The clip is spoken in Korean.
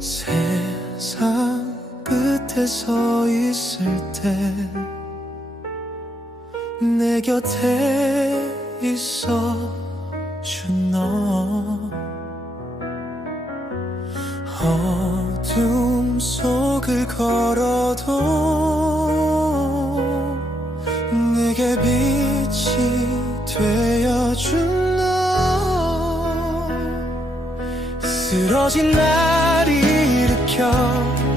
세상 끝에 서 있을 때 내 곁에 있어 준 너. 어둠 속을 걸어도 내게 빛이 되어준 너 쓰러진 날이 样